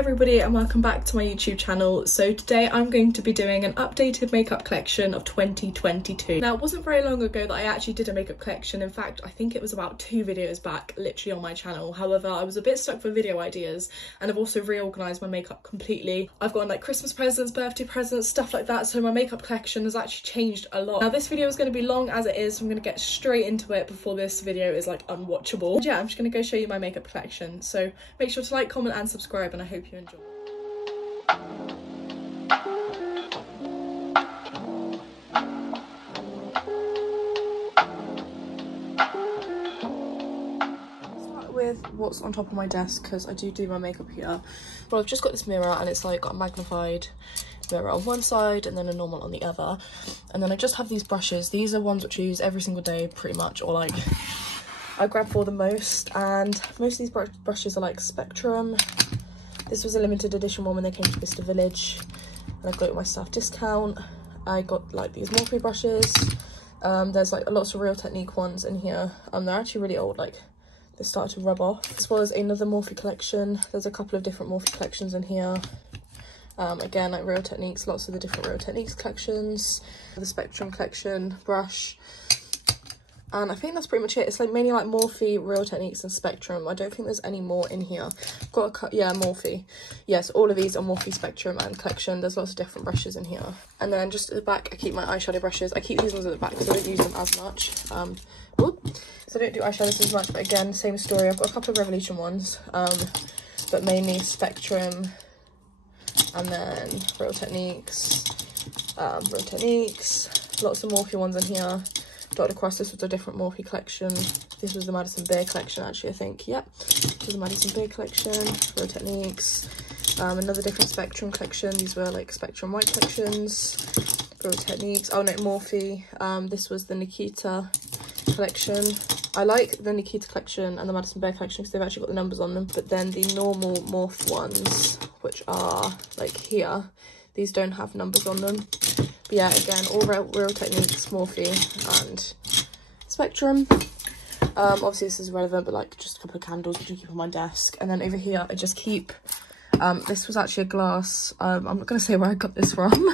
everybody and welcome back to my YouTube channel. So today I'm going to be doing an updated makeup collection of 2022. Now it wasn't very long ago that I actually did a makeup collection. In fact, I think it was about 2 videos back literally on my channel. However, I was a bit stuck for video ideas and I've also reorganised my makeup completely. I've gotten like Christmas presents, birthday presents, stuff like that, so my makeup collection has actually changed a lot. Now this video is going to be long as it is, so I'm going to get straight into it before this video is like unwatchable. And yeah, I'm just going to go show you my makeup collection. So make sure to like, comment and subscribe, and I hope you enjoy. Start with what's on top of my desk because I do my makeup here. Well, I've just got this mirror and it's like got a magnified mirror on one side and then a normal on the other. And then I just have these brushes. These are ones which I use every single day pretty much, or like I grab for the most, and most of these brushes are like Spectrum. This was a limited edition one when they came to Vista Village, and I got it with my staff discount. I got like these Morphe brushes. There's like lots of Real Technique ones in here. They're actually really old, like they started to rub off. This was another Morphe collection. There's a couple of different Morphe collections in here. Again, like Real Techniques, lots of the different Real Techniques collections. The Spectrum collection, brush. And I think that's pretty much it. It's like mainly like Morphe, Real Techniques and Spectrum. I don't think there's any more in here. I've got a cut, yeah, Morphe. Yes, all of these are Morphe, Spectrum and collection. There's lots of different brushes in here. And then just at the back, I keep my eyeshadow brushes. I keep these ones at the back because I don't use them as much. So I don't do eyeshadows as much, but again, same story. I've got a couple of Revolution ones, but mainly Spectrum and then Real Techniques. Lots of Morphe ones in here. Dr. Cross, this was a different Morphe collection. This was the Madison Beer collection, actually, I think. Yep, this was the Madison Beer collection. Real Techniques. Another different Spectrum collection. These were like Spectrum white collections. Real Techniques. Oh no, Morphe. This was the Nikita collection. I like the Nikita collection and the Madison Beer collection because they've actually got the numbers on them. But then the normal Morphe ones, which are like here, these don't have numbers on them. But yeah, again, all Real Techniques, Morphe and Spectrum. Obviously this is relevant, but like just a couple of candles which I keep on my desk. And then over here I just keep, this was actually a glass. I'm not going to say where I got this from.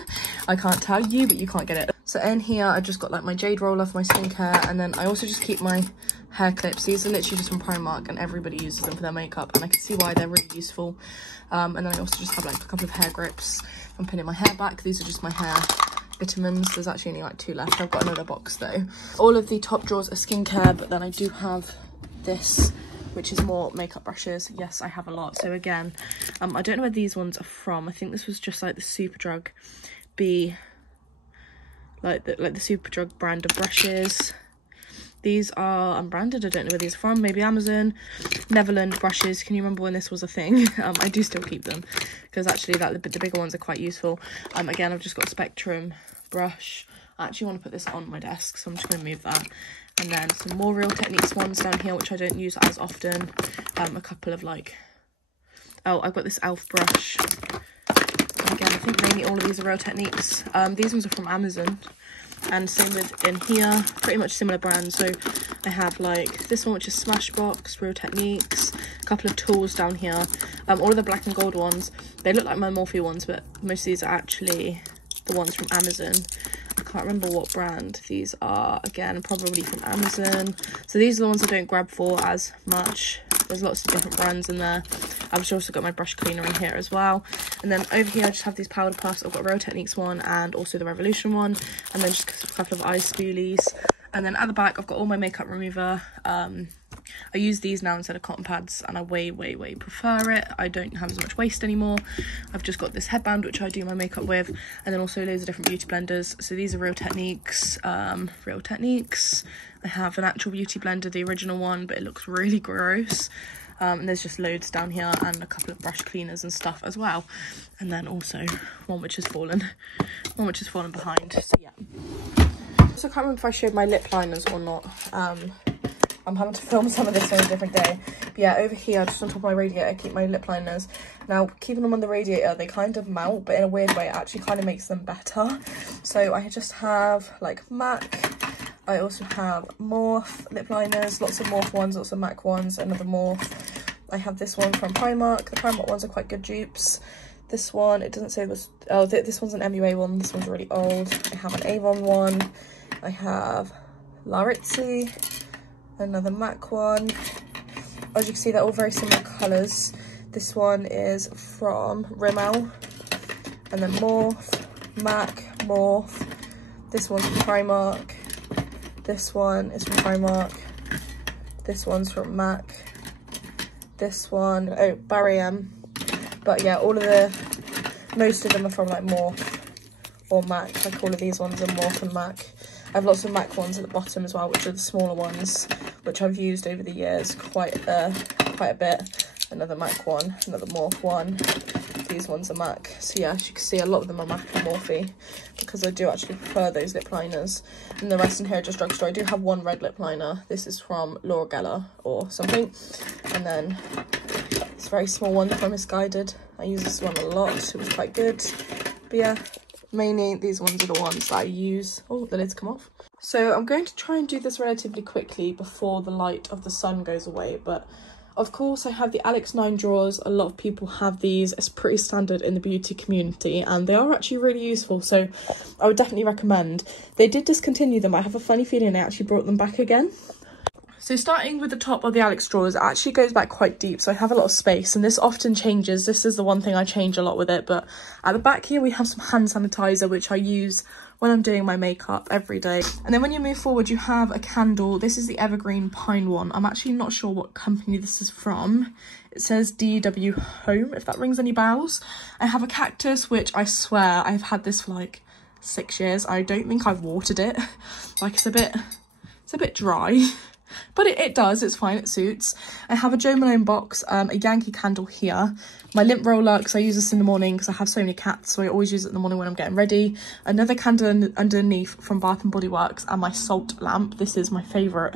I can't tell you, but you can't get it. So in here I just got like my jade roller for my skincare, and then I also just keep my hair clips. These are literally just from Primark and everybody uses them for their makeup, and I can see why they're really useful. And then I also just have like a couple of hair grips. I'm pinning my hair back. These are just my hair vitamins. There's actually only like 2 left. I've got another box though. All of the top drawers are skincare, but then I do have this, which is more makeup brushes. Yes, I have a lot. So again, I don't know where these ones are from. I think this was just like the Superdrug like the Superdrug brand of brushes. These are unbranded. I don't know where these are from. Maybe Amazon. Neverland brushes. Can you remember when this was a thing? I do still keep them because actually the bigger ones are quite useful. Again, I've just got a Spectrum brush. I actually want to put this on my desk, so I'm just going to move that. And then some more Real Techniques ones down here, which I don't use as often. A couple of like, oh, I've got this e.l.f. brush. And again, I think mainly all of these are Real Techniques. These ones are from Amazon. And same with in here, pretty much similar brands. So I have like this one, which is Smashbox, Real Techniques, a couple of tools down here. All of the black and gold ones, they look like my Morphe ones, but most of these are actually the ones from Amazon. I can't remember what brand these are. Again, probably from Amazon. So these are the ones I don't grab for as much. There's lots of different brands in there. I've just also got my brush cleaner in here as well. And then over here I just have these powder puffs. I've got Real Techniques one and also the Revolution one. And then just a couple of eye spoolies. And then at the back I've got all my makeup remover. I use these now instead of cotton pads, and I way prefer it. I don't have as much waste anymore. I've just got this headband which I do my makeup with, and then also loads of different beauty blenders. So these are Real Techniques. I have an actual beauty blender, the original one, but it looks really gross. And there's just loads down here, and a couple of brush cleaners and stuff as well. And then also one which has fallen behind. So yeah. So I can't remember if I showed my lip liners or not. I'm having to film some of this on a different day. But yeah, over here, just on top of my radiator, I keep my lip liners. Now, keeping them on the radiator, they kind of melt, but in a weird way, it actually kind of makes them better. So I just have like MAC. I also have Morphe lip liners, lots of Morphe ones, lots of MAC ones, another Morphe. I have this one from Primark. The Primark ones are quite good dupes. This one, it doesn't say this. Oh, this one's an MUA one. This one's really old. I have an Avon one. I have Larizzi, another MAC one. As you can see, they're all very similar colours. This one is from Rimmel, and then Morph, MAC, Morph. This one's from Primark. This one is from Primark. This one's from MAC. This one, oh, Barry M. But yeah, most of them are from like Morph or MAC. Like all of these ones are Morph and MAC. I have lots of MAC ones at the bottom as well, which are the smaller ones, which I've used over the years quite a bit. Another MAC one, another Morph one. These ones are MAC. So yeah, as you can see, a lot of them are MAC and Morphe, because I do actually prefer those lip liners. And the rest in here are just drugstore. I do have one red lip liner. This is from Laura Geller or something. And then this very small one from Misguided. I use this one a lot. It was quite good. But yeah, mainly these ones are the ones that I use. Oh, the lid's come off. So I'm going to try and do this relatively quickly before the light of the sun goes away. But of course, I have the Alex 9 drawers. A lot of people have these. It's pretty standard in the beauty community, and they are actually really useful. So I would definitely recommend. They did discontinue them. I have a funny feeling they actually brought them back again. So starting with the top of the Alex drawers, it actually goes back quite deep, so I have a lot of space, and this often changes. This is the one thing I change a lot with it. But at the back here we have some hand sanitizer, which I use when I'm doing my makeup every day. And then when you move forward, you have a candle. This is the Evergreen Pine one. I'm actually not sure what company this is from. It says DW Home, if that rings any bells. I have a cactus, which I swear I've had this for like 6 years. I don't think I've watered it. Like it's a bit dry. But it does, it's fine, it suits. I have a Jo Malone box, a Yankee candle here. My lint roller, because I use this in the morning because I have so many cats, so I always use it in the morning when I'm getting ready. Another candle underneath from Bath & Body Works, and my salt lamp. This is my favourite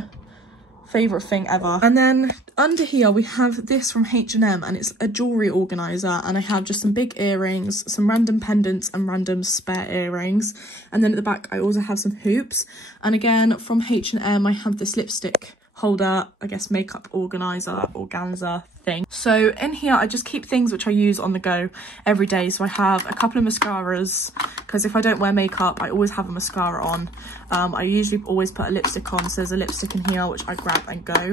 thing ever. And then under here we have this from H&M, and it's a jewellery organiser, and I have just some big earrings, some random pendants and random spare earrings. And then at the back I also have some hoops, and again from H&M I have this lipstick holder, I guess makeup organiser, organza thing. So in here I just keep things which I use on the go every day. So I have a couple of mascaras, because if I don't wear makeup I always have a mascara on. I usually always put a lipstick on, so there's a lipstick in here which I grab and go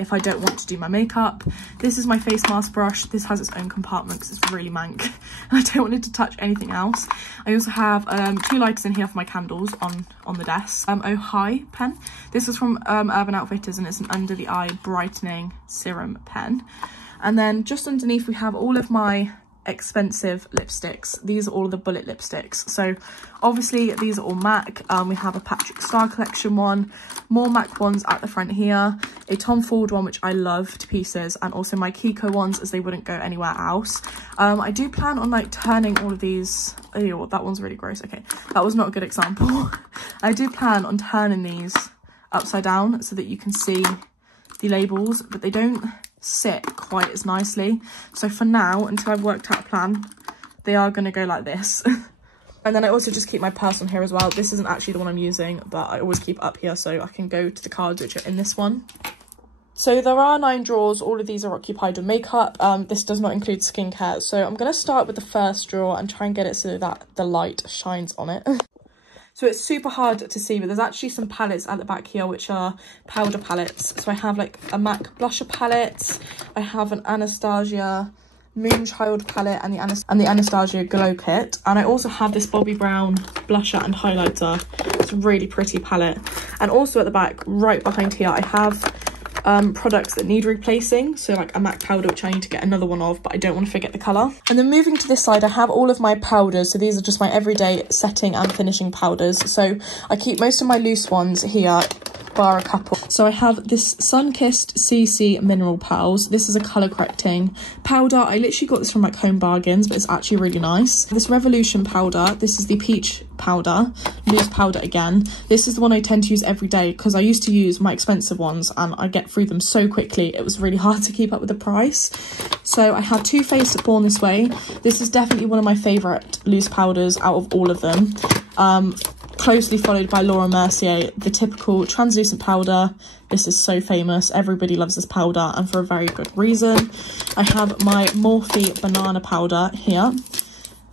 if I don't want to do my makeup. This is my face mask brush. This has its own compartment because it's really mank and I don't want it to touch anything else. I also have 2 lighters in here for my candles on the desk. Oh Hi pen. This is from Urban Outfitters, and it's an under the eye brightening serum pen. And then just underneath we have all of my expensive lipsticks. These are all of the bullet lipsticks. So obviously these are all MAC. We have a Patrick Star collection one, more MAC ones at the front here, a Tom Ford one which I love to pieces, and also my Kiko ones, as they wouldn't go anywhere else. I do plan on like turning all of these, oh that one's really gross, okay, that was not a good example. I do plan on turning these upside down so that you can see the labels, but they don't sit quite as nicely. So for now, until I've worked out a plan, they are going to go like this. And then I also just keep my purse on here as well. This isn't actually the one I'm using, but I always keep it up here so I can go to the cards which are in this one. So there are 9 drawers. All of these are occupied with makeup. This does not include skincare. So I'm going to start with the first drawer and try and get it so that the light shines on it. So it's super hard to see, but there's actually some palettes at the back here which are powder palettes. So I have like a MAC blusher palette, I have an Anastasia Moonchild palette, and the Anastasia Glow Kit. And I also have this Bobbi Brown blusher and highlighter. It's a really pretty palette. And also at the back, right behind here, I have products that need replacing, so like a MAC powder which I need to get another one of, but I don't want to forget the colour. And then moving to this side, I have all of my powders. So these are just my everyday setting and finishing powders. So I keep most of my loose ones here, bar a couple. So I have this Sunkissed CC Mineral Pearls. This is a colour correcting powder. I literally got this from like Home Bargains, but it's actually really nice. This Revolution powder, this is the peach powder, loose powder again. This is the one I tend to use every day because I used to use my expensive ones and I get through them so quickly. It was really hard to keep up with the price. So I have Too Faced Born This Way. This is definitely one of my favourite loose powders out of all of them. closely followed by Laura Mercier, the typical translucent powder. This is so famous, everybody loves this powder, and for a very good reason. I have my Morphe banana powder here,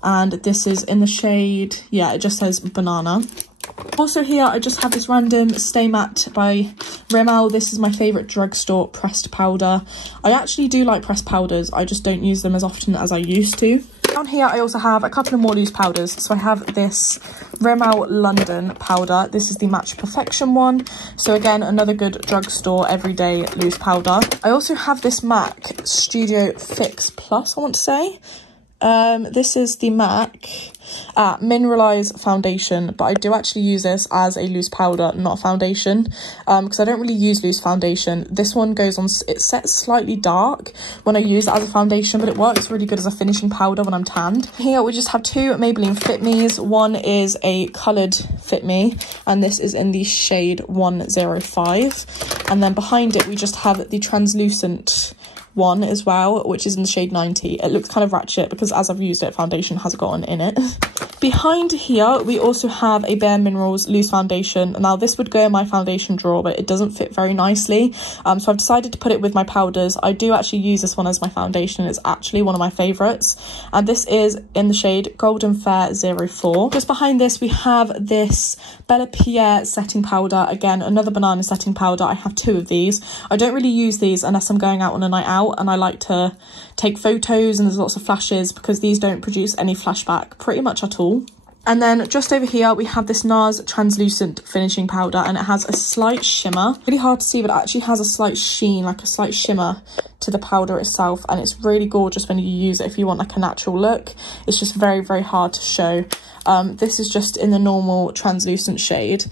and this is in the shade, yeah, it just says banana. Also here, I just have this random Stay Matte by Rimmel. This is my favourite drugstore pressed powder. I actually do like pressed powders, I just don't use them as often as I used to. Down here, I also have a couple of more loose powders. So I have this Rimmel London powder. This is the Match Perfection one. So again, another good drugstore everyday loose powder. I also have this MAC Studio Fix Plus, I want to say. This is the MAC Mineralize Foundation, but I do actually use this as a loose powder, not a foundation, because I don't really use loose foundation. This one goes on, it sets slightly dark when I use it as a foundation, but it works really good as a finishing powder when I'm tanned. Here we just have two Maybelline Fit Me's. One is a coloured Fit Me, and this is in the shade 105, and then behind it we just have the translucent one as well, which is in the shade 90. It looks kind of ratchet because as I've used it, foundation has gotten in it. Behind here we also have a Bare Minerals loose foundation. Now this would go in my foundation drawer, but it doesn't fit very nicely, so I've decided to put it with my powders. I do actually use this one as my foundation. It's actually one of my favorites, and this is in the shade Golden Fair 04. Just behind this we have this Bella Pierre setting powder, again another banana setting powder. I have two of these. I don't really use these unless I'm going out on a night out and I like to take photos and there's lots of flashes, because these don't produce any flashback pretty much at all. And then just over here we have this NARS translucent finishing powder, and it has a slight shimmer. Really hard to see, but it actually has a slight sheen, like a slight shimmer to the powder itself, and it's really gorgeous when you use it if you want like a natural look. It's just very, very hard to show. This is just in the normal translucent shade,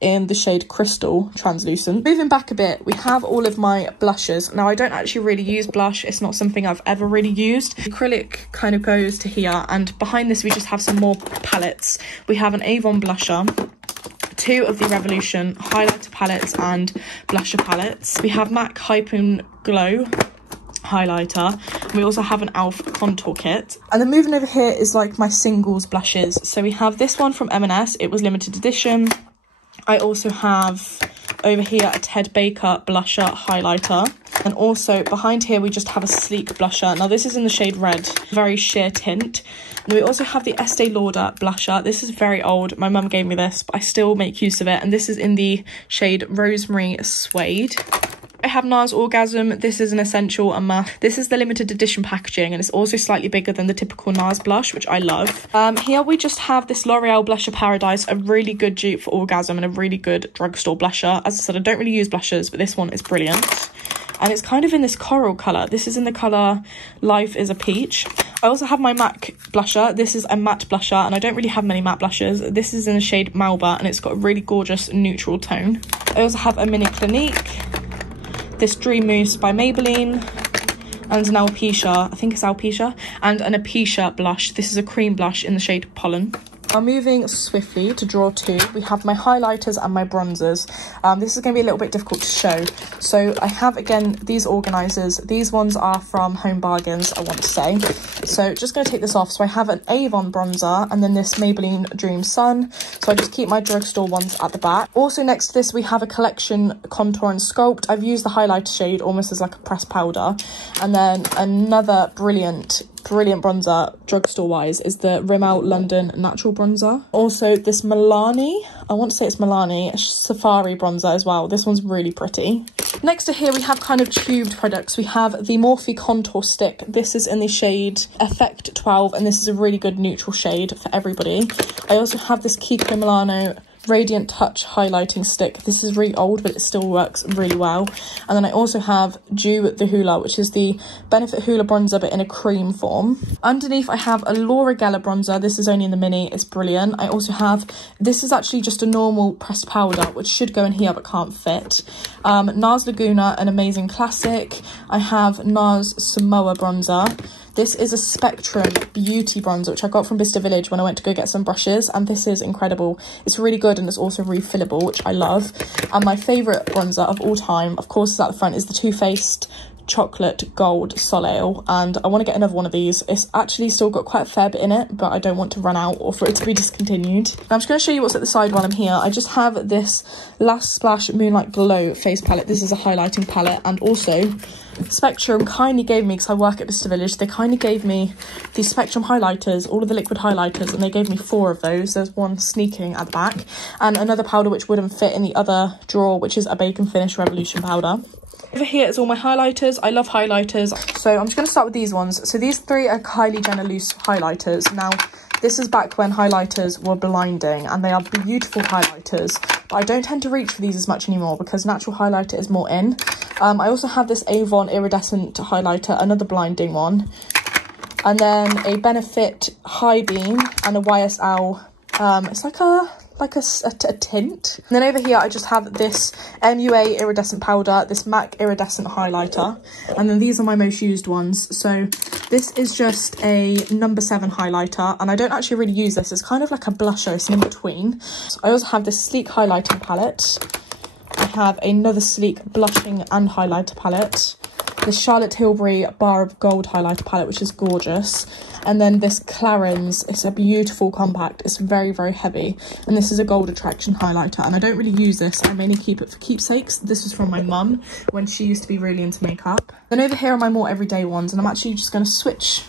in the shade Crystal Translucent. Moving back a bit, we have all of my blushes. Now I don't actually really use blush, it's not something I've ever really used. The acrylic kind of goes to here, and behind this we just have some more palettes. We have an Avon blusher, two of the Revolution highlighter palettes and blusher palettes. We have MAC Hyper Glow highlighter. We also have an e.l.f. contour kit. And then moving over here is like my singles blushes. So we have this one from M&S, it was limited edition. I also have over here a Ted Baker blusher highlighter, and also behind here we just have a sleek blusher. Now this is in the shade Red, very sheer tint. And we also have the Estee Lauder blusher. This is very old, my mum gave me this, but I still make use of it, and this is in the shade Rosemary Suede. I have NARS Orgasm. This is an essential and matte. This is the limited edition packaging, and it's also slightly bigger than the typical NARS blush, which I love. Here we just have this L'Oreal Blusher Paradise, a really good dupe for Orgasm and a really good drugstore blusher. As I said, I don't really use blushers, but this one is brilliant. And it's kind of in this coral colour. This is in the colour Life is a Peach. I also have my MAC blusher. This is a matte blusher, and I don't really have many matte blushes. This is in the shade Malba, and it's got a really gorgeous neutral tone. I also have a Mini Clinique, this Dream Mousse by Maybelline, and an Alopecia, I think it's Alopecia, and an Alopecia blush. This is a cream blush in the shade Pollen. Now moving swiftly to drawer 2, we have my highlighters and my bronzers. This is going to be a little bit difficult to show. So I have, again, these organisers. These ones are from Home Bargains, I want to say. So just going to take this off. So I have an Avon bronzer and then this Maybelline Dream Sun. So I just keep my drugstore ones at the back. Also next to this, we have a Collection Contour and Sculpt. I've used the highlighter shade almost as like a pressed powder. And then another brilliant bronzer drugstore wise is the Rimmel London Natural Bronzer. Also this Milani, I want to say it's Milani Safari bronzer as well. This one's really pretty. Next to here we have kind of tubed products. We have the Morphe Contour Stick. This is in the shade Effect 12, and this is a really good neutral shade for everybody. I also have this Kiko Milano Radiant Touch highlighting stick. This is really old, but it still works really well. And then I also have Dew the Hoola, which is the Benefit Hoola bronzer, but in a cream form. Underneath I have a Laura Geller bronzer. This is only in the mini, it's brilliant. I also have, this is actually just a normal pressed powder, which should go in here but can't fit. NARS Laguna, an amazing classic. I have NARS Samoa bronzer. This is a Spectrum Beauty bronzer, which I got from Bicester Village when I went to go get some brushes, and this is incredible. It's really good, and it's also refillable, which I love. And my favourite bronzer of all time, of course, is at the front, is the Too Faced chocolate gold Soleil, and I want to get another one of these. It's actually still got quite a fair bit in it, but I don't want to run out or for it to be discontinued. Now I'm just going to show you what's at the side while I'm here. I just have this Last Splash Moonlight Glow face palette. This is a highlighting palette, and also Spectrum kindly gave me, because I work at Vista Village, they kindly gave me these Spectrum highlighters, all of the liquid highlighters, and they gave me 4 of those. There's one sneaking at the back, and another powder which wouldn't fit in the other drawer, which is a Bacon Finish Revolution powder. Over here is all my highlighters. I love highlighters. So I'm just going to start with these ones. So these 3 are Kylie Jenner loose highlighters. Now, this is back when highlighters were blinding, and they are beautiful highlighters. But I don't tend to reach for these as much anymore because natural highlighter is more in. I also have this Avon iridescent highlighter, another blinding one. And then a Benefit High Beam and a YSL. It's like a tint. And then over here I just have this MUA iridescent powder, this MAC iridescent highlighter, and then these are my most used ones. So this is just a number 7 highlighter, and I don't actually really use this. It's kind of like a blusher, it's in between. So I also have this sleek highlighting palette. I have another sleek blushing and highlighter palette, this Charlotte Tilbury Bar of Gold highlighter palette, which is gorgeous. And then this Clarins, it's a beautiful compact. It's very, very heavy. And this is a Gold Attraction highlighter. And I don't really use this. I mainly keep it for keepsakes. This is from my mum when she used to be really into makeup. Then over here are my more everyday ones. And I'm actually just going to switch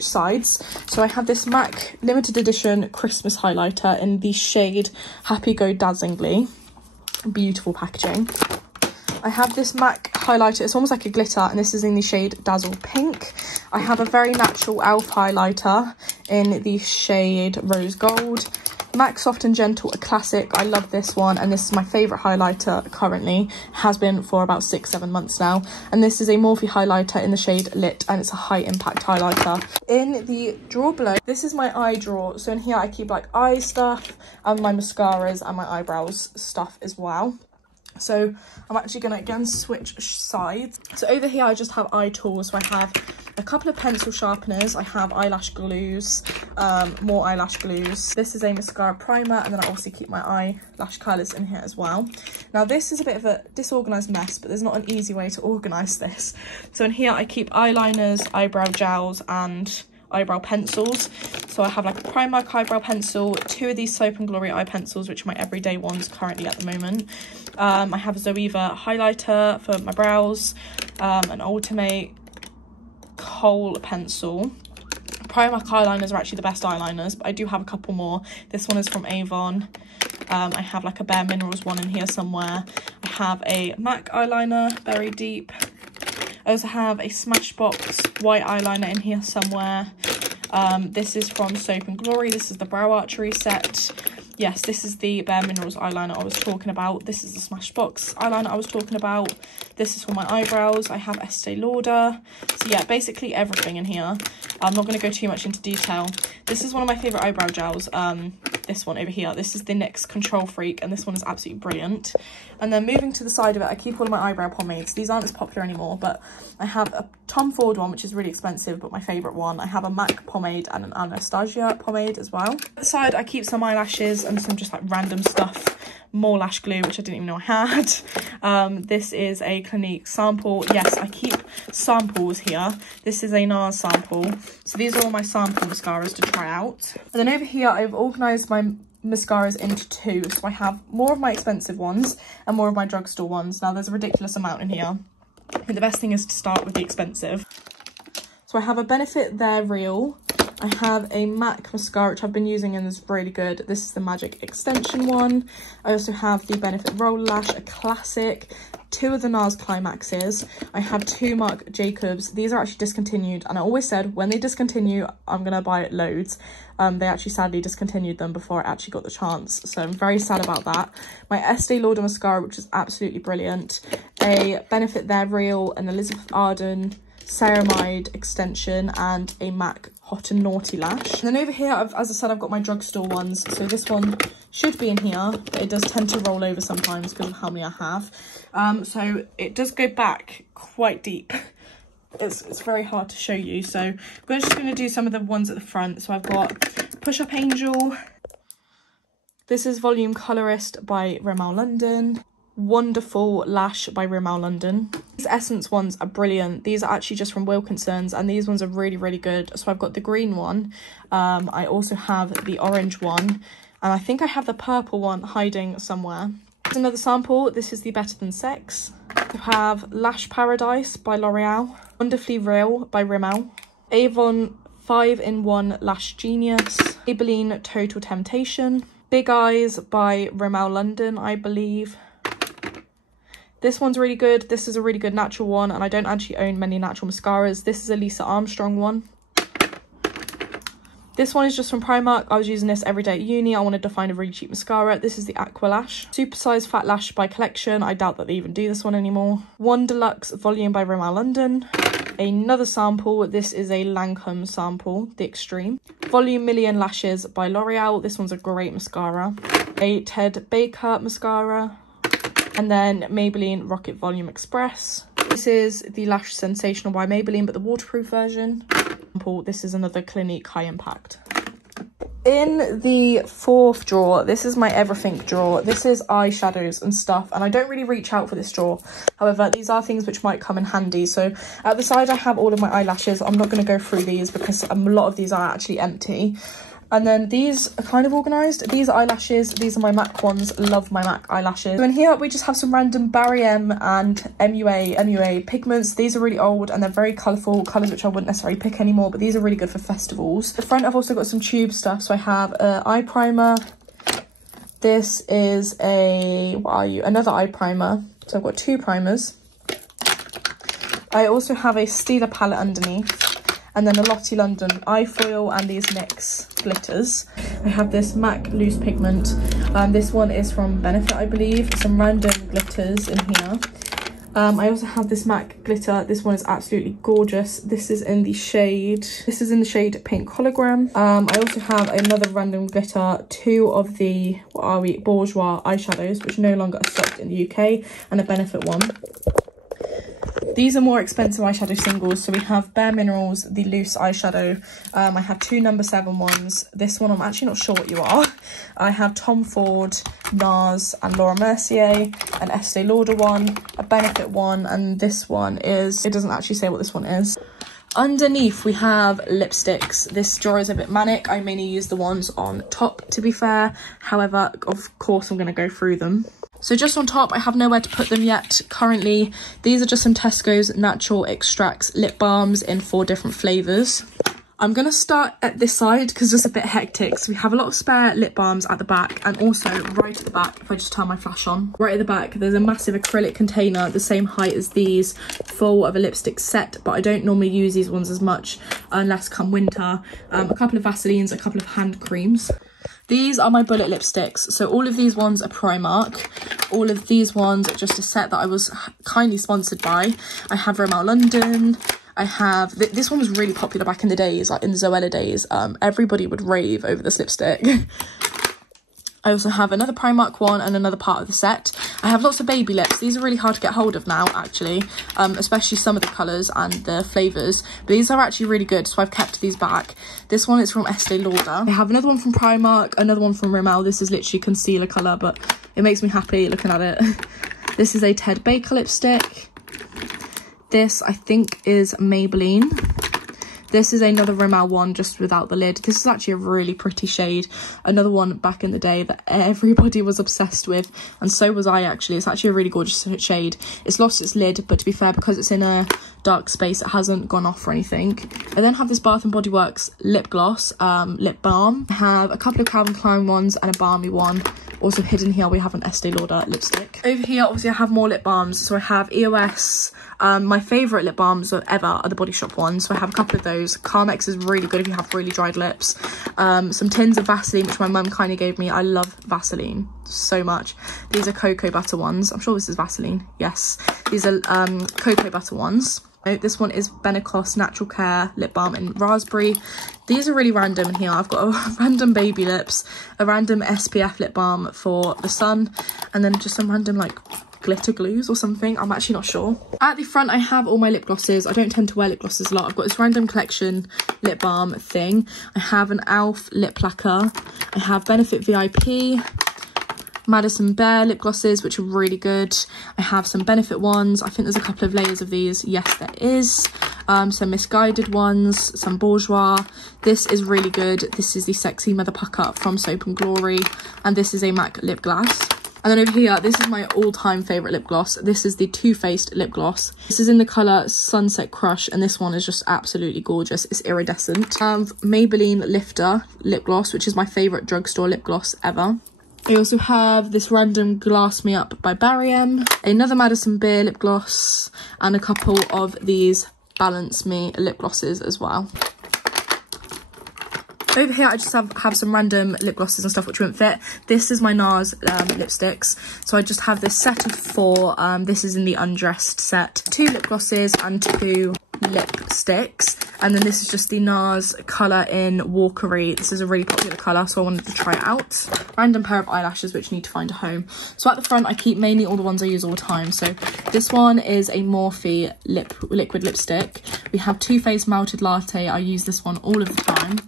sides. So I have this MAC limited edition Christmas highlighter in the shade Happy Go Dazzlingly. Beautiful packaging. I have this MAC highlighter, it's almost like a glitter, and this is in the shade Dazzle Pink. I have a very natural e.l.f. highlighter in the shade Rose Gold. MAC Soft and Gentle, a classic. I love this one, and this is my favourite highlighter currently. Has been for about 6-7 months now. And this is a Morphe highlighter in the shade Lit, and it's a high impact highlighter. In the drawer below, this is my eye drawer. So in here I keep like eye stuff and my mascaras and my eyebrows stuff as well. So I'm actually going to again switch sides. So over here I just have eye tools. So I have a couple of pencil sharpeners, I have eyelash glues, more eyelash glues. This is a mascara primer, and then I also keep my eyelash colours in here as well. Now this is a bit of a disorganised mess, but there's not an easy way to organise this. So in here I keep eyeliners, eyebrow gels and eyebrow pencils. So I have like a Primark eyebrow pencil, 2 of these Soap and Glory eye pencils, which are my everyday ones currently at the moment. I have a Zoeva highlighter for my brows, an Ultimate Kohl pencil. Primark eyeliners are actually the best eyeliners, but I do have a couple more. This one is from Avon. I have like a Bare Minerals one in here somewhere. I have a MAC eyeliner, Very Deep. I also have a Smashbox white eyeliner in here somewhere. This is from Soap and Glory. This is the Brow Archery set. Yes, this is the Bare Minerals eyeliner I was talking about. This is the Smashbox eyeliner I was talking about. This is for my eyebrows. I have Estee Lauder. So yeah, basically everything in here. I'm not going to go too much into detail. This is one of my favourite eyebrow gels. This one over here. This is the NYX Control Freak, and this one is absolutely brilliant. And then moving to the side of it, I keep all of my eyebrow pomades. These aren't as popular anymore, but I have a Tom Ford one, which is really expensive, but my favourite one. I have a MAC pomade and an Anastasia pomade as well. At the side, I keep some eyelashes and some just like random stuff. More lash glue, which I didn't even know I had. This is a Clinique sample. Yes, I keep samples here. This is a NARS sample. So these are all my sample mascaras to try out. And then over here, I've organised my mascaras into 2. So I have more of my expensive ones and more of my drugstore ones. Now there's a ridiculous amount in here. I think the best thing is to start with the expensive. So I have a Benefit They're Real. I have a MAC mascara, which I've been using and is really good. This is the Magic Extension one. I also have the Benefit Roller Lash, a classic. 2 of the NARS Climaxes. I have 2 Marc Jacobs. These are actually discontinued, and I always said when they discontinue, I'm going to buy it loads. They actually sadly discontinued them before I actually got the chance, so I'm very sad about that. My Estee Lauder mascara, which is absolutely brilliant. A Benefit They're Real, an Elizabeth Arden Ceramide extension, and a MAC Hot and Naughty Lash. And then over here, as I said, I've got my drugstore ones. So this one should be in here, but it does tend to roll over sometimes because of how many I have. So it does go back quite deep. It's very hard to show you. So we're just going to do some of the ones at the front. So I've got Push Up Angel. This is Volume Colorist by Rimmel London. Wonderful Lash by Rimmel London. These Essence ones are brilliant. These are actually just from Wilkinson's, and these ones are really, really good. So I've got the green one. I also have the orange one, and I think I have the purple one hiding somewhere. Here's another sample. This is the Better Than Sex. I have Lash Paradise by L'Oreal. Wonderfully Real by Rimmel. Avon 5-in-1 Lash Genius. Maybelline Total Temptation. Big Eyes by Rimmel London, I believe. This one's really good. This is a really good natural one, and I don't actually own many natural mascaras. This is a Lisa Armstrong one. This one is just from Primark. I was using this every day at uni. I wanted to find a really cheap mascara. This is the Aqua Lash. Supersize Fat Lash by Collection. I doubt that they even do this one anymore. One Deluxe Volume by Rimmel London. Another sample. This is a Lancome sample, the Extreme. Volume Million Lashes by L'Oreal. This one's a great mascara. A Ted Baker mascara. And then Maybelline Rocket Volume Express. This is the Lash Sensational by Maybelline, but the waterproof version. This is another Clinique High Impact. In the fourth drawer, this is my everything drawer. This is eyeshadows and stuff, and I don't really reach out for this drawer. However, these are things which might come in handy. So at the side I have all of my eyelashes. I'm not going to go through these because a lot of these are actually empty. And then these are kind of organised. These eyelashes, these are my MAC ones. Love my MAC eyelashes. So in here we just have some random Barry M and MUA pigments. These are really old and they're very colourful, colours which I wouldn't necessarily pick anymore, but these are really good for festivals. The front I've also got some tube stuff. So I have an eye primer. This is another eye primer. So I've got two primers. I also have a Stila palette underneath. And then a Lottie London eye foil and these NYX glitters. I have this MAC loose pigment. This one is from Benefit, I believe. Some random glitters in here. I also have this MAC glitter. This one is absolutely gorgeous. This is in the shade Pink Hologram. I also have another random glitter, two of the Bourjois eyeshadows, which no longer are stocked in the UK, and a Benefit one. These are more expensive eyeshadow singles. So we have Bare Minerals, the loose eyeshadow. I have two No. 7 ones. This one, I'm actually not sure what you are. I have Tom Ford, NARS and Laura Mercier, an Estee Lauder one, a Benefit one, and this one is, it doesn't actually say what this one is. Underneath we have lipsticks. This drawer is a bit manic. I mainly use the ones on top, to be fair. However, of course I'm going to go through them. So just on top, I have nowhere to put them yet currently. These are just some Tesco's Natural Extracts lip balms in 4 different flavours. I'm going to start at this side because it's a bit hectic. So we have a lot of spare lip balms at the back, and also right at the back, if I just turn my flash on, right at the back, there's a massive acrylic container the same height as these, full of a lipstick set, but I don't normally use these ones as much unless come winter. A couple of Vaselines, a couple of hand creams. These are my bullet lipsticks. So all of these ones are Primark. All of these ones are just a set that I was kindly sponsored by. I have Rimmel London. I have, this one was really popular back in the days, like in the Zoella days. Everybody would rave over this lipstick. I also have another Primark one and another part of the set. I have lots of baby lips. These are really hard to get hold of now, actually, especially some of the colours and the flavours. But these are actually really good, so I've kept these back. This one is from Estee Lauder. I have another one from Primark, another one from Rimmel. This is literally concealer colour, but it makes me happy looking at it. This is a Ted Baker lipstick. This, I think, is Maybelline. This is another Rimmel one, just without the lid. This is actually a really pretty shade. Another one back in the day that everybody was obsessed with, and so was I, actually. It's actually a really gorgeous shade. It's lost its lid, but to be fair, because it's in a dark space, it hasn't gone off or anything. I then have this Bath & Body Works lip gloss, lip balm. I have a couple of Calvin Klein ones and a balmy one. Also hidden here, we have an Estee Lauder lipstick. Over here, obviously, I have more lip balms. So I have EOS. My favourite lip balms ever are the Body Shop ones. So I have a couple of those. Carmex is really good if you have really dried lips. Some tins of Vaseline, which my mum kindly gave me. I love Vaseline so much. These are cocoa butter ones. I'm sure this is Vaseline. Yes. These are cocoa butter ones. This one is Benecos Natural Care Lip Balm in Raspberry. These are really random in here. I've got a random baby lips, a random SPF lip balm for the sun, and then just some random like glitter glues or something. I'm actually not sure. At the front, I have all my lip glosses. I don't tend to wear lip glosses a lot. I've got this random collection lip balm thing. I have an e.l.f. lip lacquer. I have Benefit VIP, Madison Bear lip glosses, which are really good. I have some Benefit ones. I think there's a couple of layers of these. Yes, there is. Some Misguided ones, some Bourjois. This is really good. This is the Sexy Mother Pucker from Soap and Glory, and this is a MAC lip gloss. And then over here, this is my all-time favourite lip gloss. This is the Too Faced lip gloss. This is in the colour Sunset Crush, and this one is just absolutely gorgeous. It's iridescent. I have Maybelline Lifter lip gloss, which is my favourite drugstore lip gloss ever. I also have this random Glass Me Up by Barry M, another Madison Beer lip gloss, and a couple of these Balance Me lip glosses as well. Over here, I just have some random lip glosses and stuff which won't fit. This is my NARS lipsticks. So I just have this set of 4. This is in the Undressed set. 2 lip glosses and 2 lipsticks. And then this is just the NARS colour in Walkery. This is a really popular colour, so I wanted to try it out. Random pair of eyelashes which need to find a home. So at the front, I keep mainly all the ones I use all the time. So this one is a Morphe liquid lipstick. We have Too Faced Melted Latte. I use this one all of the time.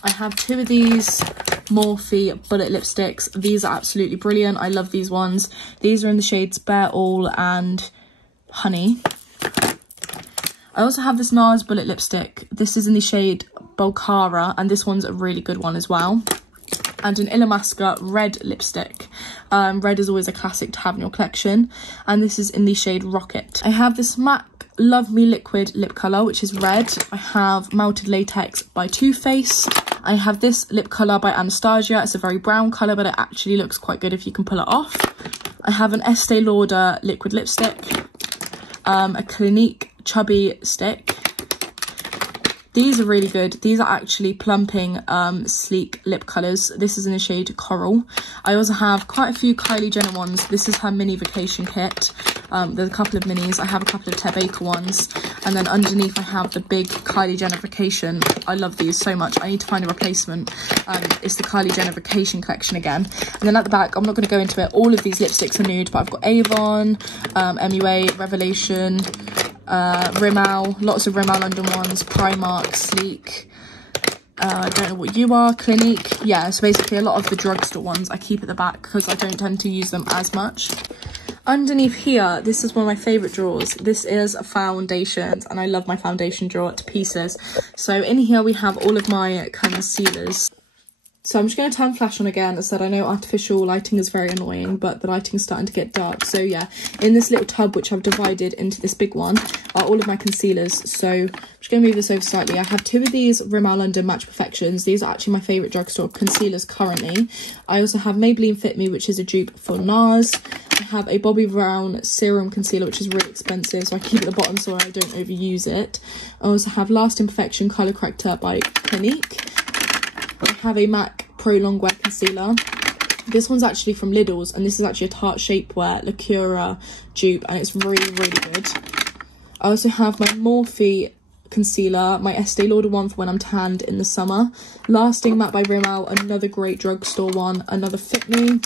I have 2 of these Morphe bullet lipsticks. These are absolutely brilliant. I love these ones. These are in the shades Bare All and Honey. I also have this NARS bullet lipstick. This is in the shade Bolkara, and this one's a really good one as well. And an Illamasqua red lipstick. Red is always a classic to have in your collection. And this is in the shade Rocket. I have this MAC Love Me liquid lip colour, which is red. I have Melted Latex by Too Faced. I have this lip colour by Anastasia. It's a very brown colour, but it actually looks quite good if you can pull it off. I have an Estee Lauder liquid lipstick. A Clinique chubby stick. These are really good. These are actually plumping sleek lip colours. This is in the shade Coral. I also have quite a few Kylie Jenner ones. This is her mini vacation kit. There's a couple of minis. I have a couple of Ted Baker ones. And then underneath I have the big Kylie Jenner Vacation. I love these so much. I need to find a replacement. It's the Kylie Jenner Vacation collection again. And then at the back, I'm not going to go into it. All of these lipsticks are nude, but I've got Avon, MUA, Revelation, Rimmel, lots of Rimmel London ones, Primark, Sleek, I don't know what you are, Clinique. Yeah, so basically a lot of the drugstore ones I keep at the back because I don't tend to use them as much. Underneath here, this is one of my favourite drawers. This is foundations, and I love my foundation drawer to pieces. So in here we have all of my concealers. So I'm just going to turn flash on again. As I said, I know artificial lighting is very annoying, but the lighting's starting to get dark. So yeah, in this little tub, which I've divided into this big one, are all of my concealers. So I'm just going to move this over slightly. I have 2 of these Rimmel London Match Perfections. These are actually my favourite drugstore concealers currently. I also have Maybelline Fit Me, which is a dupe for NARS. I have a Bobbi Brown Serum Concealer, which is really expensive, so I keep it at the bottom so I don't overuse it. I also have Lasting Perfection Colour Corrector by Clinique. I have a MAC Pro Longwear Concealer. This one's actually from Lidl's, and this is actually a Tarte Shapewear Lacura dupe, and it's really, really good. I also have my Morphe concealer, my Estee Lauder one for when I'm tanned in the summer. Lasting Matte by Rimmel, another great drugstore one. Another Fit Me.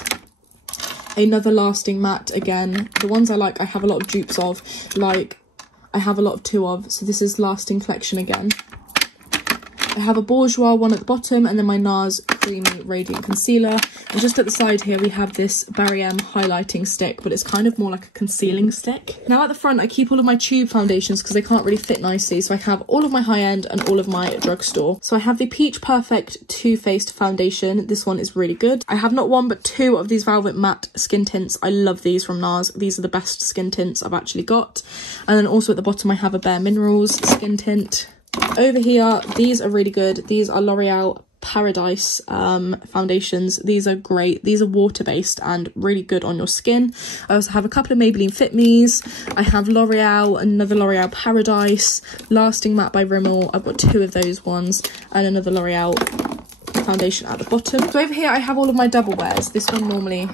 Another Lasting Matte again. The ones I like, I have a lot of dupes of. Like, I have a lot of 2 of. So this is Lasting Collection again. I have a Bourjois one at the bottom, and then my NARS Creamy Radiant Concealer. And just at the side here, we have this Barry M highlighting stick, but it's kind of more like a concealing stick. Now at the front, I keep all of my tube foundations because they can't really fit nicely. So I have all of my high-end and all of my drugstore. So I have the Peach Perfect Too Faced foundation. This one is really good. I have not 1 but 2 of these Velvet Matte skin tints. I love these from NARS. These are the best skin tints I've actually got. And then also at the bottom, I have a Bare Minerals skin tint. Over here, these are really good. These are L'Oreal Paradise foundations. These are great. These are water-based and really good on your skin. I also have a couple of Maybelline Fit Me's. I have L'Oreal, another L'Oreal Paradise, Lasting Matte by Rimmel. I've got 2 of those ones, and another L'Oreal foundation at the bottom. So over here, I have all of my double wears. This one normally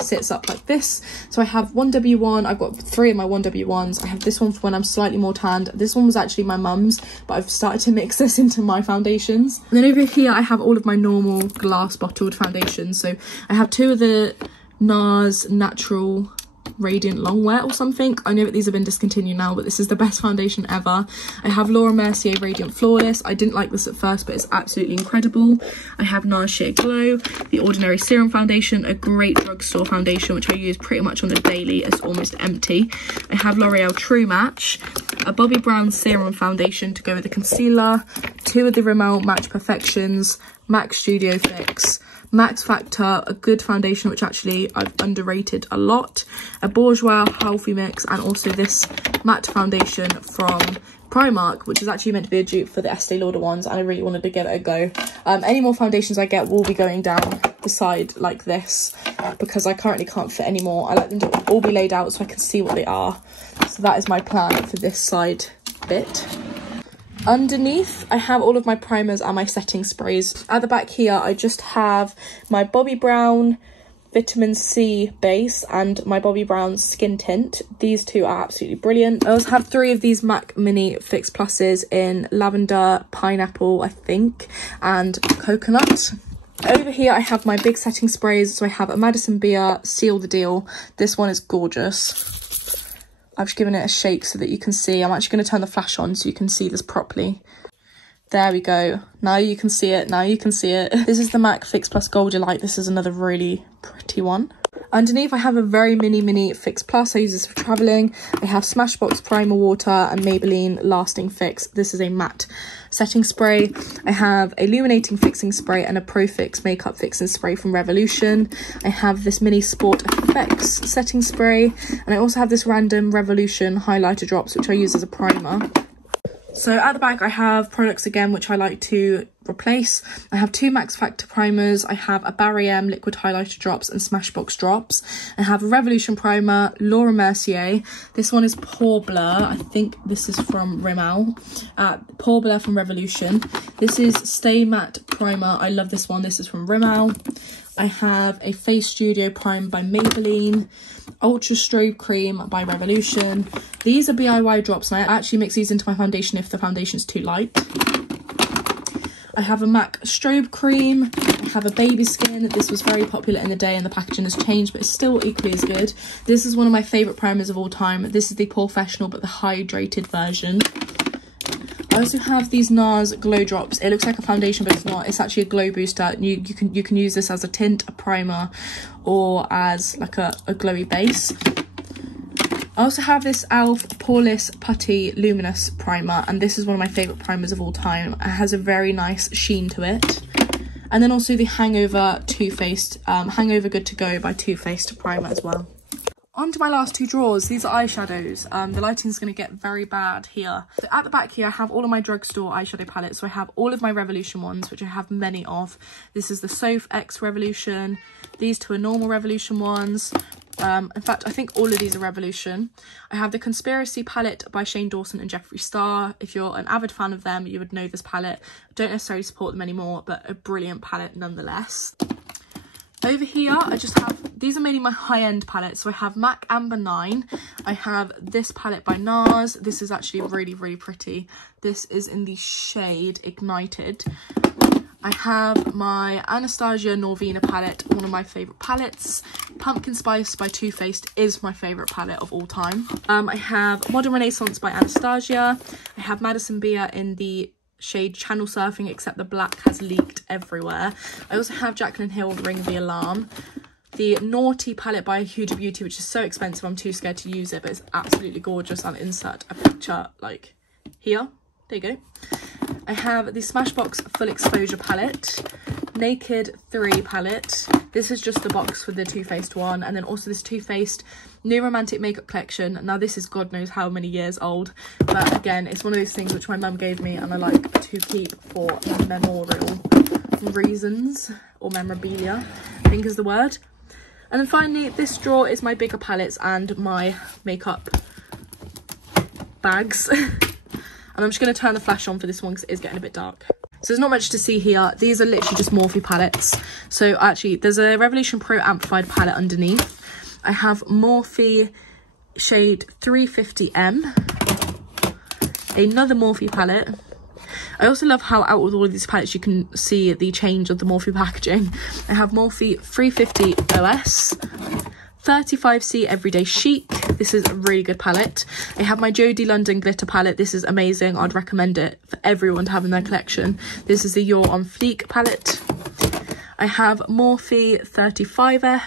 sits up like this. So I have 1W1, I've got 3 of my 1W1s. I have this one for when I'm slightly more tanned. This one was actually my mum's, but I've started to mix this into my foundations. And then over here I have all of my normal glass bottled foundations. So I have 2 of the NARS Natural Radiant Longwear or something. I know that these have been discontinued now, but this is the best foundation ever. I have Laura Mercier Radiant Flawless. I didn't like this at first, but it's absolutely incredible. I have NARS Sheer Glow, the Ordinary Serum Foundation, a great drugstore foundation, which I use pretty much on a daily. It's almost empty. I have L'Oreal True Match, a Bobbi Brown Serum Foundation to go with the concealer, 2 of the Rimmel Match Perfections, MAC Studio Fix, Max Factor, a good foundation which actually I've underrated a lot, a Bourjois Healthy Mix, and also this matte foundation from Primark, which is actually meant to be a dupe for the Estee Lauder ones, and I really wanted to give it a go. Any more foundations I get will be going down the side like this, because I currently can't fit any more. I like them to all be laid out so I can see what they are. So that is my plan for this side bit. Underneath, I have all of my primers and my setting sprays. At the back here, I just have my Bobbi Brown Vitamin C base and my Bobbi Brown Skin Tint. These two are absolutely brilliant. I also have 3 of these MAC Mini Fix Pluses in lavender, pineapple, I think, and coconut. Over here, I have my big setting sprays. So I have a Madison Beer Seal the Deal. This one is gorgeous. I've just given it a shake so that you can see. I'm actually going to turn the flash on so you can see this properly. There we go. Now you can see it. Now you can see it. This is the MAC Fix Plus Gold Delight. This is another really pretty one. Underneath, I have a very mini Fix Plus. I use this for travelling. I have Smashbox Primer Water and Maybelline Lasting Fix. This is a matte setting spray. I have Illuminating Fixing Spray and a Pro Fix Makeup Fixing Spray from Revolution. I have this Mini Sport Effects setting spray. And I also have this random Revolution highlighter drops, which I use as a primer. So at the back, I have products again, which I like to replace. I have 2 Max Factor primers. I have a Barry M liquid highlighter drops and Smashbox drops. I have a Revolution primer, Laura Mercier. This one is Pore Blur. I think this is from Rimmel. Pore Blur from Revolution. This is Stay Matte primer. I love this one. This is from Rimmel. I have a Face Studio Prime by Maybelline, Ultra Strobe Cream by Revolution. These are DIY drops, and I actually mix these into my foundation if the foundation's too light. I have a MAC Strobe Cream. I have a Baby Skin. This was very popular in the day and the packaging has changed, but it's still equally as good. This is one of my favourite primers of all time. This is the Porefessional, but the hydrated version. I also have these NARS Glow Drops. It looks like a foundation, but it's not. It's actually a glow booster. You can use this as a tint, a primer, or as like a glowy base. I also have this e.l.f. Poreless Putty Luminous Primer, and this is one of my favourite primers of all time. It has a very nice sheen to it. And then also the Hangover Too Faced, Hangover Good to Go by Too Faced primer as well. On to my last 2 drawers. These are eyeshadows. The lighting's going to get very bad here. So at the back here, I have all of my drugstore eyeshadow palettes. So I have all of my Revolution ones, which I have many of. This is the Soph X Revolution. These 2 are normal Revolution ones. In fact, I think all of these are Revolution. I have the Conspiracy palette by Shane Dawson and Jeffree Star. If you're an avid fan of them, you would know this palette. I don't necessarily support them anymore, but a brilliant palette nonetheless. Over here, I just have, these are mainly my high-end palettes. So I have MAC Amber 9. I have this palette by NARS. This is actually really pretty. This is in the shade Ignited. I have my Anastasia Norvina palette, one of my favourite palettes. Pumpkin Spice by Too Faced is my favourite palette of all time. I have Modern Renaissance by Anastasia. I have Madison Beer in the shade Channel Surfing, except the black has leaked everywhere. I also have Jaclyn Hill Ring the Alarm. The Naughty palette by Huda Beauty, which is so expensive I'm too scared to use it, but it's absolutely gorgeous. I'll insert a picture like here. There you go. I have the Smashbox Full Exposure palette, Naked 3 palette. This is just the box for the Too Faced one, and then also this Too Faced New Romantic Makeup Collection. Now this is God knows how many years old, but again, it's one of those things which my mum gave me and I like to keep for memorial reasons, or memorabilia, I think is the word. And then finally, this drawer is my bigger palettes and my makeup bags. And I'm just going to turn the flash on for this one because it is getting a bit dark. So there's not much to see here. These are literally just Morphe palettes. So actually, there's a Revolution Pro Amplified palette underneath. I have Morphe shade 350M. Another Morphe palette. I also love how out with all of these palettes you can see the change of the Morphe packaging. I have Morphe 350 OS. 35C Everyday Chic. This is a really good palette. I have my Jodie London glitter palette. This is amazing. I'd recommend it for everyone to have in their collection. This is the You're on Fleek palette. I have Morphe 35F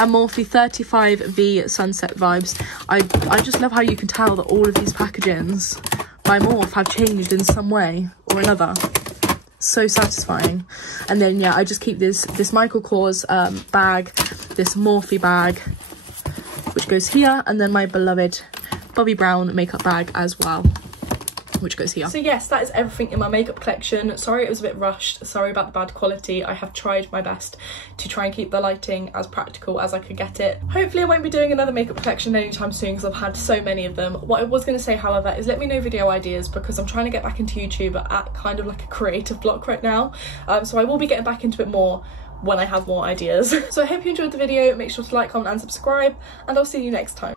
and Morphe 35V Sunset Vibes. I just love how you can tell that all of these packagings by Morphe have changed in some way or another. So satisfying. And then yeah, I just keep this Michael Kors bag, this Morphe bag, which goes here, and then my beloved Bobbi Brown makeup bag as well, which goes here. So yes, that is everything in my makeup collection. Sorry it was a bit rushed, sorry about the bad quality. I have tried my best to try and keep the lighting as practical as I could get it. Hopefully I won't be doing another makeup collection anytime soon because I've had so many of them. What I was going to say, however, is let me know video ideas, because I'm trying to get back into YouTube at kind of like a creative block right now. So I will be getting back into it more when I have more ideas. So I hope you enjoyed the video. Make sure to like, comment and subscribe, and I'll see you next time.